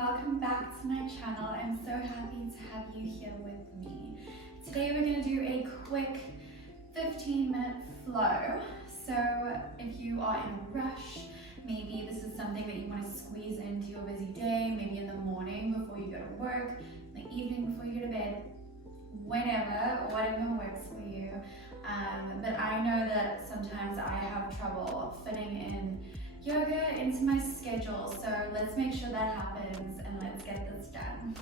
welcome back to my channel. I'm so happy to have you here with me. Today we're going to do a quick 15-minute flow. So if you are in a rush, maybe this is something that you want to squeeze into your busy day, maybe in the morning before you go to work, in the evening before you go to bed, whatever works for you. But I know that sometimes I have trouble fitting in yoga into my schedule, so let's make sure that happens and let's get this done.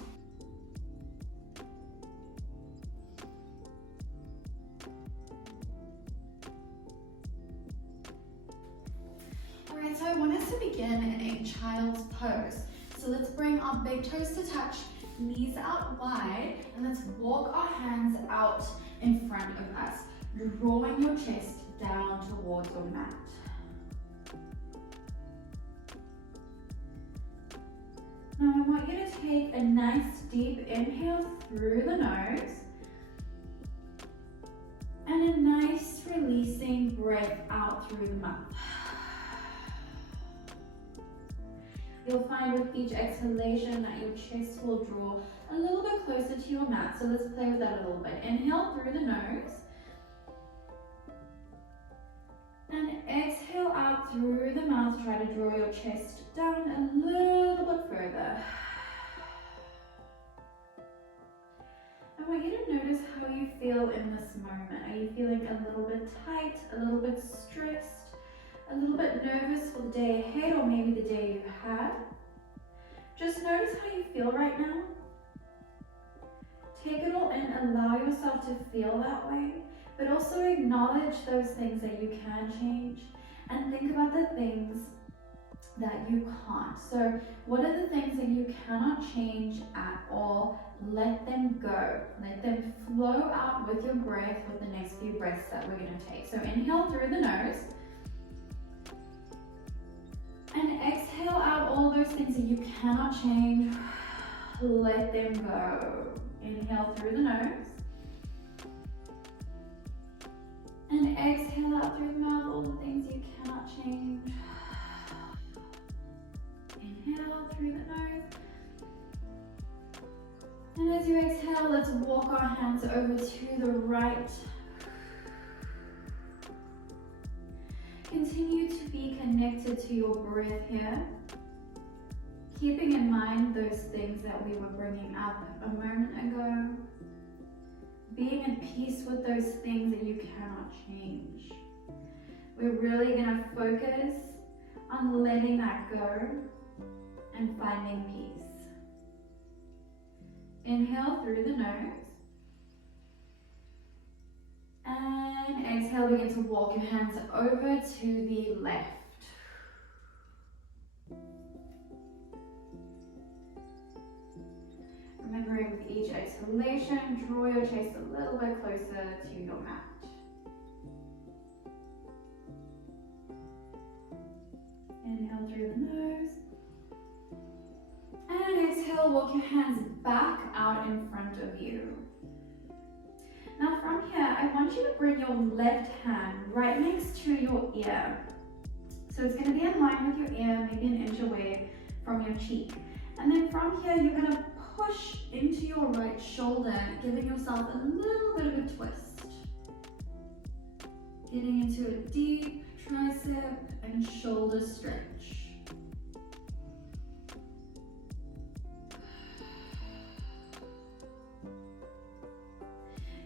Alright, so I want us to begin in a child's pose. So let's bring our big toes to touch, knees out wide, and let's walk our hands out in front of us, drawing your chest down towards your mat. Now I want you to take a nice deep inhale through the nose and a nice releasing breath out through the mouth. You'll find with each exhalation that your chest will draw a little bit closer to your mat. So let's play with that a little bit. Inhale through the nose and exhale out through the mouth. Try to draw your chest down a little bit further. I want you to notice how you feel in this moment. Are you feeling a little bit tight, a little bit stressed, a little bit nervous for the day ahead, or maybe the day you've had? Just notice how you feel right now. Take it all in, allow yourself to feel that way, but also acknowledge those things that you can change and think about the things that you can't. So what are the things that you cannot change at all? Let them go. Let them flow out with your breath with the next few breaths that we're going to take. So inhale through the nose and exhale out all those things that you cannot change. Let them go. Inhale through the nose and exhale out through the mouth all the things you cannot change. Inhale through the nose. And as you exhale, let's walk our hands over to the right. Continue to be connected to your breath here, keeping in mind those things that we were bringing up a moment ago. Being at peace with those things that you cannot change. We're really going to focus on letting that go and finding peace. Inhale through the nose. And exhale, begin to walk your hands over to the left. Remembering with each exhalation, draw your chest a little bit closer to your mat. Inhale through the nose. And exhale, walk your hands back out in front of you. Now from here, I want you to bring your left hand right next to your ear. So it's going to be in line with your ear, maybe an inch away from your cheek. And then from here, you're going to push into your right shoulder, giving yourself a little bit of a twist. Getting into a deep tricep and shoulder stretch.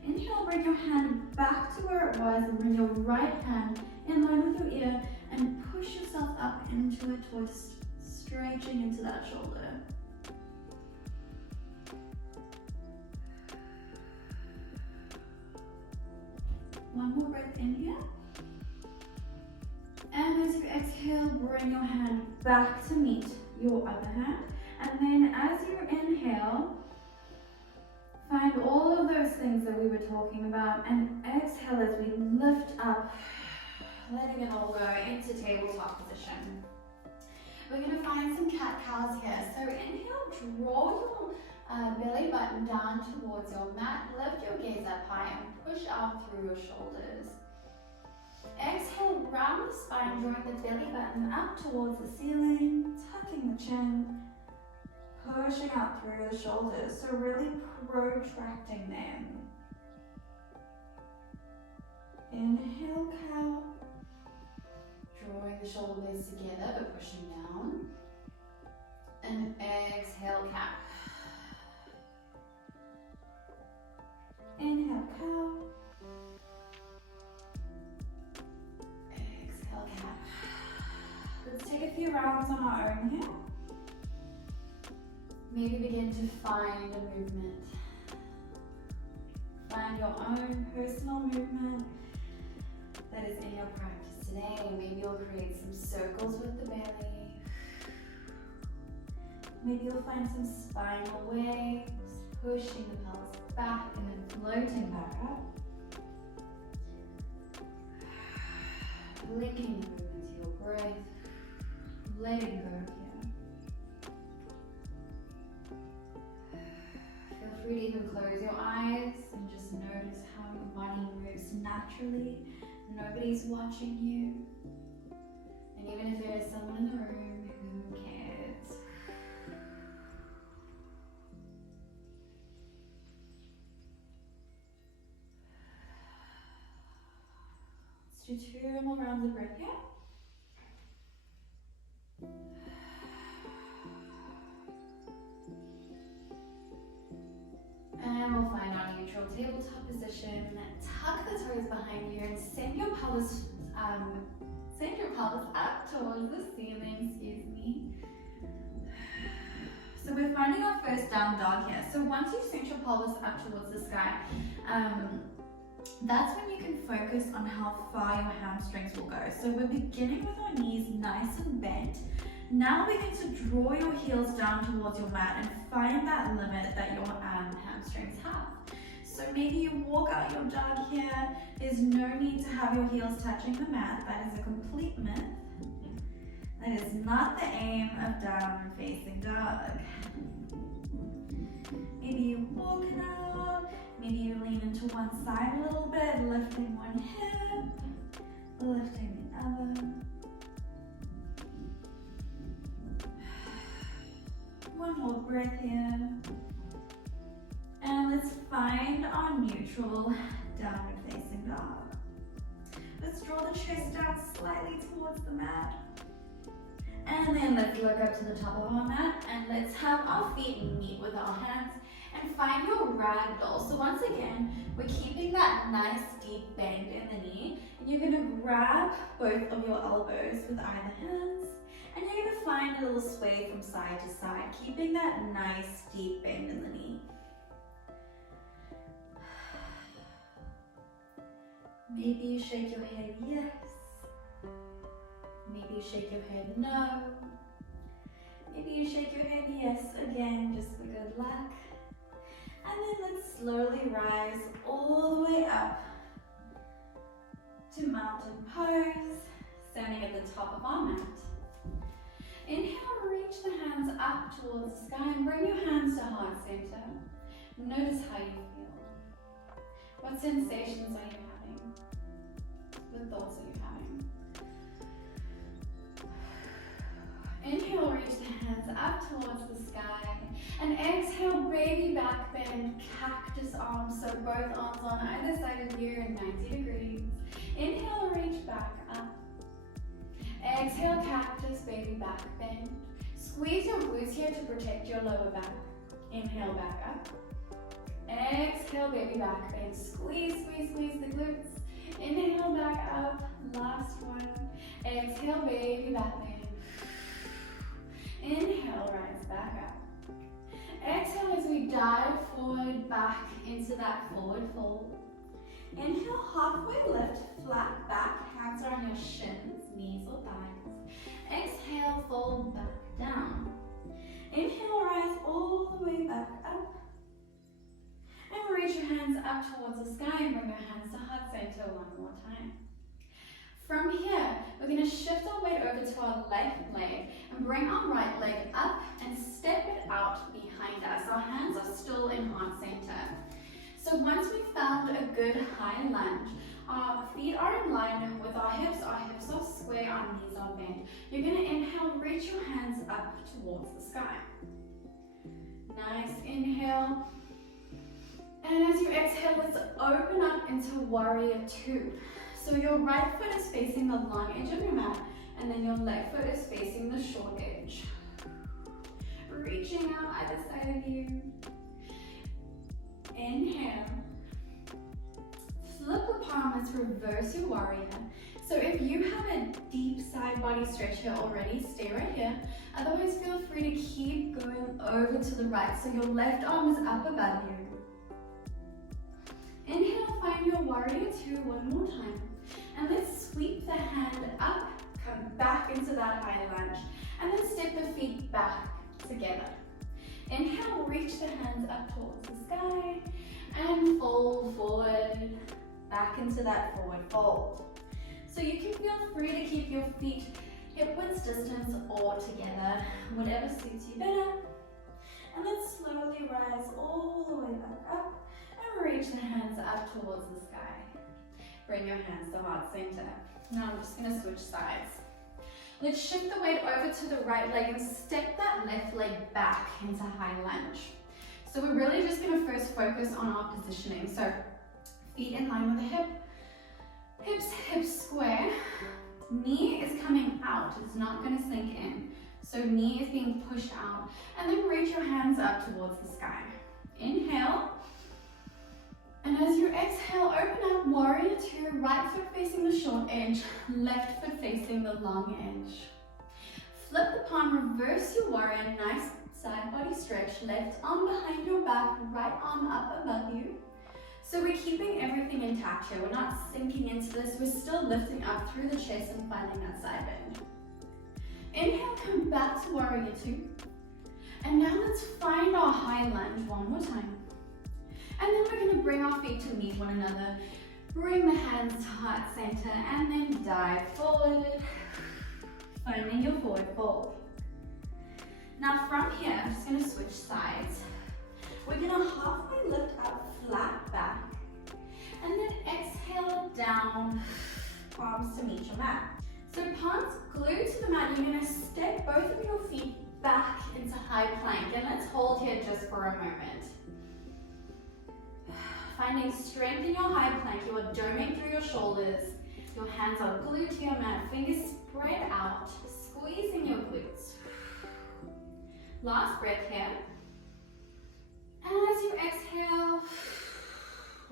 Inhale, bring your hand back to where it was and bring your right hand in line with your ear and push yourself up into a twist, stretching into that shoulder. One more breath in here. And as you exhale, bring your hand back to meet your other hand. And then as you inhale, find all of those things that we were talking about and exhale as we lift up, letting it all go into tabletop position. We're going to find some cat-cows here. So inhale, draw your belly button down towards your mat, lift your gaze up high and push out through your shoulders. Exhale, round the spine, drawing the belly button up towards the ceiling, tucking the chin, pushing out through the shoulders, so really protracting them. Inhale, cow. Drawing the shoulder blades together but pushing down. And exhale, cat. Inhale, cow. Exhale, cat. Let's take a few rounds on our own here. Maybe begin to find a movement. Find your own personal movement That is in your practice today. Maybe you'll create some circles with the belly. Maybe you'll find some spinal waves, Pushing the pelvis back and then floating back up. Linking the movement to your breath. Letting go here. Feel free to even close your eyes and just notice how your body moves naturally. Nobody's watching you. And even if there's someone in the room, who cares? Let's do 2 more rounds of breath here. And we'll find our neutral tabletop position. Tuck the toes behind you and send your pelvis up towards the ceiling, excuse me. So we're finding our first down dog here. So once you send your pelvis up towards the sky, that's when you can focus on how far your hamstrings will go. So we're beginning with our knees nice and bent. Now begin to draw your heels down towards your mat and find that limit that your hamstrings have. So maybe you walk out your dog here. There's no need to have your heels touching the mat. That is a complete myth. That is not the aim of downward facing dog. Maybe you walk it out. Maybe you lean into one side a little bit, lifting one hip, lifting the other. One more breath here. And let's find our neutral downward facing dog. Let's draw the chest down slightly towards the mat. And then let's look up to the top of our mat and let's have our feet meet with our hands and find your ragdoll. So once again, we're keeping that nice deep bend in the knee. And you're gonna grab both of your elbows with either hands. And you're gonna find a little sway from side to side, keeping that nice deep bend in the knee. Maybe you shake your head yes. Maybe you shake your head no. Maybe you shake your head yes again, just for good luck. And then let's slowly rise all the way up to mountain pose, standing at the top of our mat. Inhale, reach the hands up towards the sky and bring your hands to heart center. Notice how you feel. What sensations are you having? What thoughts are you having? Inhale, reach the hands up towards the sky. And exhale, baby back bend, cactus arms. So both arms on either side of you in 90 degrees. Inhale, reach back up. Exhale, cactus, baby back bend. Squeeze your glutes here to protect your lower back. Inhale, back up. Exhale, baby back bend. Squeeze, squeeze, squeeze the glutes. Inhale, back up. Last one. Exhale, baby back bend. Inhale, rise back up. Exhale as we dive forward back into that forward fold. Inhale, halfway lift, flat back, hands are on your shins, knees or thighs. Exhale, fold back down. Inhale, rise all the way back up. And reach your hands up towards the sky and bring your hands to heart center one more time. From here, we're going to shift our weight over to our left leg and bring our right leg up and step it out behind us. Our hands are still in heart center. So once we've found a good high lunge, our feet are in line with our hips are square, our knees are bent. You're going to inhale, reach your hands up towards the sky. Nice inhale. And as you exhale, let's open up into warrior two. So your right foot is facing the long edge of your mat, and then your left foot is facing the short edge. Reaching out either side of you. Inhale. Flip the palm, let's reverse your warrior. So if you have a deep side body stretch here already, stay right here. Otherwise, feel free to keep going over to the right so your left arm is up above you. Inhale, find your warrior two one more time. And let's sweep the hand up, come back into that high lunge. And then step the feet back together. Inhale, reach the hands up towards the sky. And fold forward, back into that forward fold. So you can feel free to keep your feet hip width distance or together, whatever suits you better. And then slowly rise all the way back up and reach the hands up towards the sky. Bring your hands to heart center. Now I'm just gonna switch sides. Let's shift the weight over to the right leg and step that left leg back into high lunge. So we're really just gonna first focus on our positioning. So feet in line with the hip. Hips square. Knee is coming out, it's not going to sink in. So knee is being pushed out. And then reach your hands up towards the sky. Inhale. And as you exhale, open up warrior two, right foot facing the short edge, left foot facing the long edge. Flip the palm, reverse your warrior, nice side body stretch, left arm behind your back, right arm up above you. So we're keeping everything intact here. We're not sinking into this. We're still lifting up through the chest and finding that side bend. Inhale, come back to warrior two. And now let's find our high lunge one more time. And then we're gonna bring our feet to meet one another. Bring the hands to heart center and then dive forward. Finding your forward fold. Now from here, I'm just gonna switch sides. We're gonna halfway lift up, flat back, and then exhale down, palms to meet your mat. So palms glued to the mat, you're gonna step both of your feet back into high plank, and let's hold here just for a moment. Finding strength in your high plank, you are doming through your shoulders, your hands are glued to your mat, fingers spread out, squeezing your glutes. Last breath here. And as you exhale,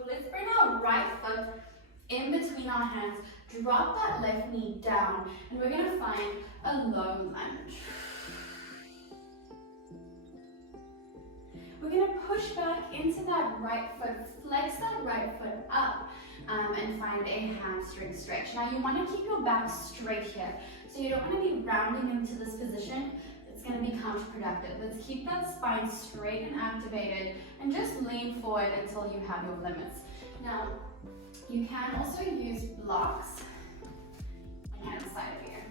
let's bring our right foot in between our hands, drop that left knee down, and we're gonna find a low lunge. We're gonna push back into that right foot, flex that right foot up, and find a hamstring stretch. Now you wanna keep your back straight here, so you don't wanna be rounding into this position. It's going to be counterproductive. Let's keep that spine straight and activated and just lean forward until you have your limits. Now, you can also use blocks on the other side of here.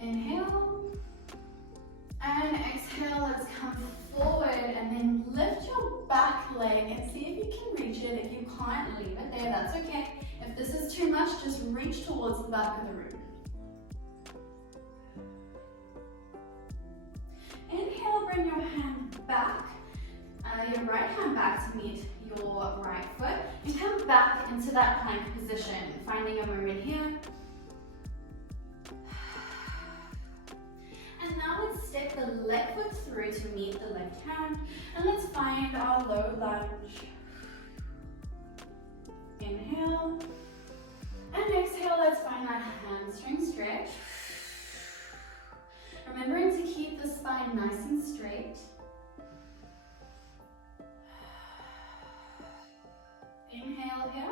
Inhale and exhale. Let's come forward and then lift your back leg and see if you can reach it. If you can't, leave it there. That's okay. If this is too much, just reach towards the back of the room. Inhale, bring your hand back, your right hand back to meet your right foot, and come back into that plank position, finding a moment here. And now let's step the left foot through to meet the left hand, and let's find our low lunge. Inhale, and exhale, let's find that hamstring stretch. Remembering to keep the spine nice and straight. Inhale here.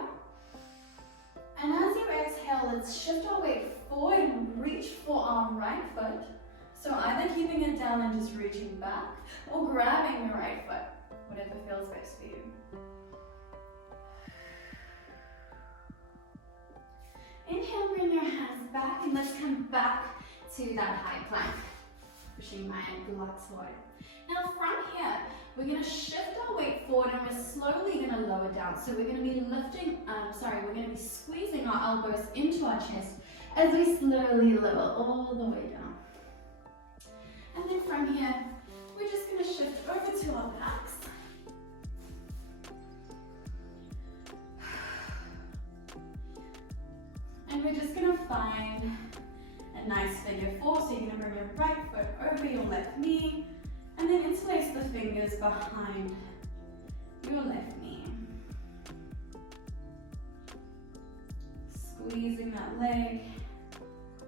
And as you exhale, let's shift our weight forward and reach for our right foot. So either keeping it down and just reaching back, or grabbing the right foot, whatever feels best for you. Inhale, bring your hands back, and let's come back to that high plank. Pushing my buttocks forward. Now from here, we're going to shift our weight forward and we're slowly going to lower down. So we're going to be lifting, we're going to be squeezing our elbows into our chest as we slowly lower all the way down. And then from here, we're just going to shift over to our backs. And we're just going to find a nice figure four. So you're going to bring your right foot over your left knee and then interlace the fingers behind your left knee. Squeezing that leg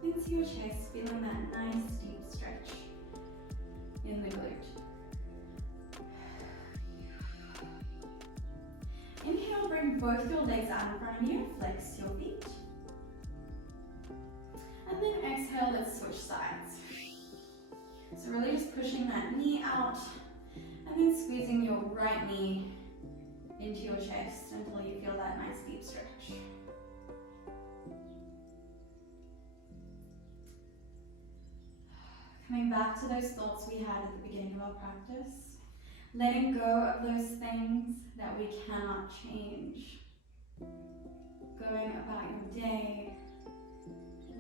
into your chest, feeling that nice deep stretch in the glute. Inhale, bring both your legs out in front of you, flex your feet. And then exhale, let's switch sides. So really just pushing that knee out and then squeezing your right knee into your chest until you feel that nice deep stretch. Coming back to those thoughts we had at the beginning of our practice, letting go of those things that we cannot change. Going about your day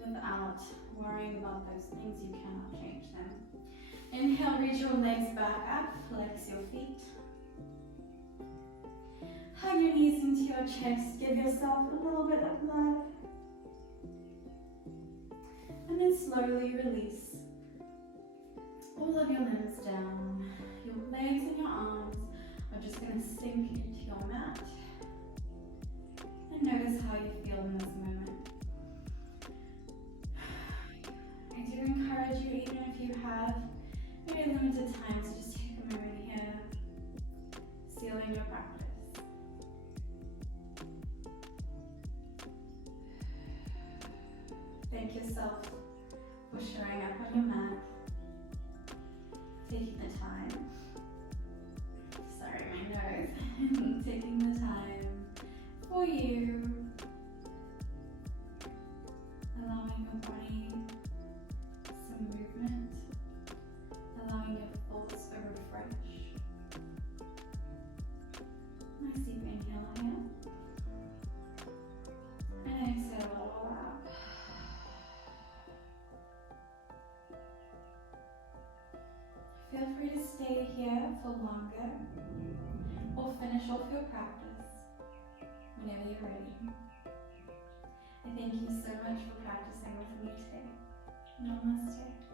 without worrying about those things, you cannot change them. Inhale, reach your legs back up, flex your feet. Hug your knees into your chest, give yourself a little bit of love. And then slowly release all of your limbs down. Your legs and your arms are just going to sink into your mat. And notice how you feel in this moment. I do encourage you, even if you have very limited time, to just take a moment here, sealing your practice. Thank yourself for showing up on your mat, taking the time. Sorry, my nose. Taking the time for you, allowing your body some movement, allowing your thoughts to refresh. Nice deep inhale here, and exhale all out. Feel free to stay here for longer or finish off your practice whenever you're ready. I thank you so much for practicing with me today. Namaste.